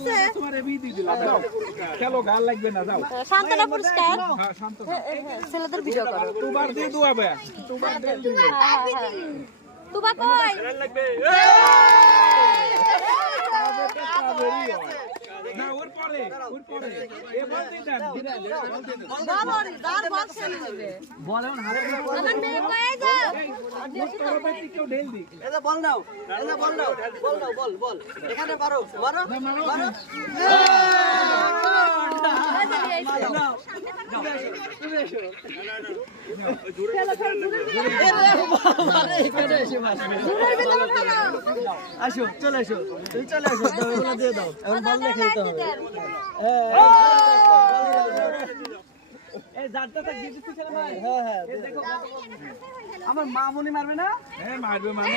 পারছে তোমারে বি দি দিলাম যাও চলো গাল লাগবে না যাও শান্তনা পুরস্কার হ্যাঁ শান্ত ছেলেদের ভিডিও করো তোমার দিয়ে দুয়াবে তোমার দিয়ে দিবে তুবা কই লাগবে না ওর পরে এবার দিয়ে দেন বল দার বল ছেলে হবে বলেন হারে আমার মেয়ে কই যাও কেউ ঢেল দি এই যে বল নাও এই যে বল নাও বল এখানে মারো মারো আসো চলে আসো তুমি চলে আসো দাও দিয়ে দাও এখন বল দিয়ে খেলতে হবে এই জারটা তাক দিয়ে দিতে খেলে ভাই হ্যাঁ দেখো আমার মামুনি মারবে না হ্যাঁ মারবে মানে